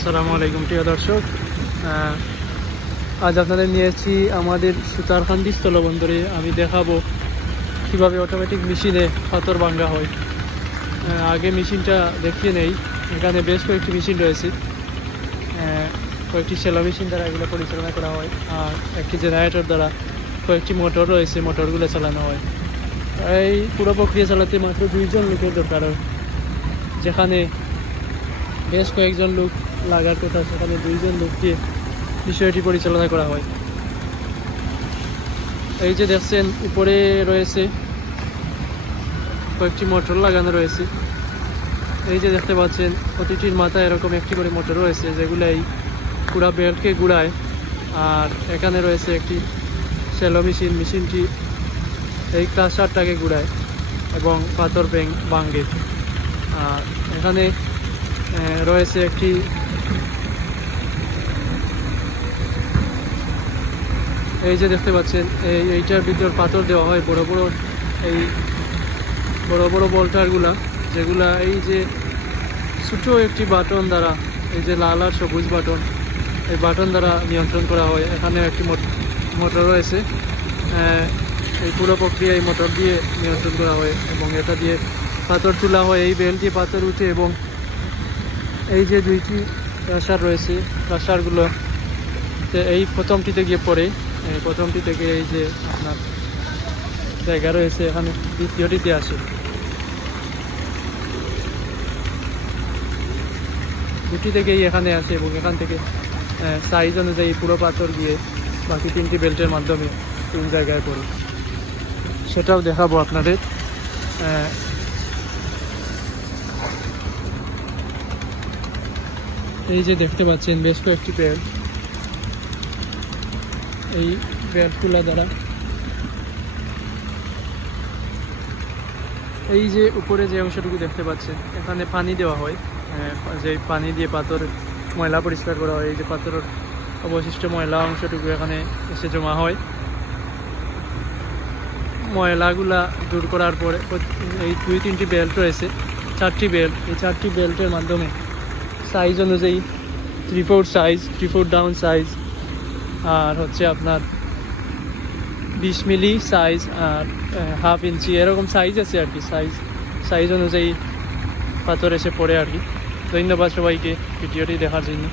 আসসালামু আলাইকুম প্রিয় দর্শক। আজ আপনাদের নিয়েছি আমাদের সুতারকান্দি স্থলবন্দরে। আমি দেখাবো কিভাবে অটোমেটিক মেশিনে পাথর ভাঙ্গা হয়। আগে মেশিনটা দেখিয়ে নেই। এখানে বেশ কয়েকটি মেশিন রয়েছে, কয়েকটি সেলো মেশিন দ্বারা এগুলো পরিচালনা করা হয়, আর একটি জেনারেটর দ্বারা কয়েকটি মোটর রয়েছে, মোটরগুলো চালানো হয়। এই পুরো প্রক্রিয়া চালাতে মাত্র 2জন লোকের দরকার হয়। যেখানে বেশ কয়েকজন লোক লাগার কথা, সেখানে 2জন লোক দিয়ে বিষয়টি পরিচালনা করা হয়। এই যে দেখছেন উপরে রয়েছে কয়েকটি মোটর লাগানো রয়েছে। এই যে দেখতে পাচ্ছেন প্রতিটির মাথায় এরকম একটি করে মোটর রয়েছে, যেগুলো এই পুরা বেল্টকে ঘুরায়। আর এখানে রয়েছে একটি সেলো মেশিন, মেশিনটি এই ক্রাশারটাকে ঘুরায় এবং পাথর ভাঙ্গে। আর এখানে রয়েছে একটি এই যে দেখতে পাচ্ছেন এইটার ভিতর পাথর দেওয়া হয়, বড় বড় এই বড় বড় বোল্টারগুলা, যেগুলা এই যে ছোটো একটি বাটন দ্বারা, এই যে লাল আর সবুজ বাটন, এই বাটন দ্বারা নিয়ন্ত্রণ করা হয়। এখানে একটি মোটর রয়েছে, এই পুরো প্রক্রিয়া এই মোটর দিয়ে নিয়ন্ত্রণ করা হয় এবং এটা দিয়ে পাথর তোলা হয়। এই বেল্ট দিয়ে পাথর উঠে এবং এই যে 2টি ক্রাশার রয়েছে, ক্রাশারগুলো এই প্রথমটিতে গিয়ে পড়ে। প্রথমটি থেকে এই যে আপনার জায়গা রয়েছে, এখানে দ্বিতীয়টিতে আসে। দুটি থেকেই এখানে আসে এবং এখান থেকে সাইজ অনুযায়ী পুরো পাথর গিয়ে বাকি 3টি বেল্টের মাধ্যমে 3 জায়গায় পড়ে। সেটাও দেখাবো আপনাদের। এই যে দেখতে পাচ্ছেন বেশ কয়েকটি বেল্ট, এই বেল্টগুলো দ্বারা এই যে উপরে যে অংশটুকু দেখতে পাচ্ছেন, এখানে পানি দেওয়া হয়, যে পানি দিয়ে পাথর ময়লা পরিষ্কার করা হয়। এই যে পাথরের অবশিষ্ট ময়লা অংশটুকু এখানে এসে জমা হয়। ময়লাগুলা দূর করার পরে এই 2-3টি বেল্ট রয়েছে, 4টি বেল্ট, এই 4টি বেল্টের মাধ্যমে সাইজ অনুযায়ী 3/4 সাইজ, 3/4 ডাউন সাইজ, আর হচ্ছে আপনার 20 মিলি সাইজ, আর 1/2 ইঞ্চি, এরকম সাইজ আছে আর কি। সাইজ অনুযায়ী পাথর এসে পড়ে আর কি। ধন্যবাদ সবাইকে ভিডিওটি দেখার জন্য।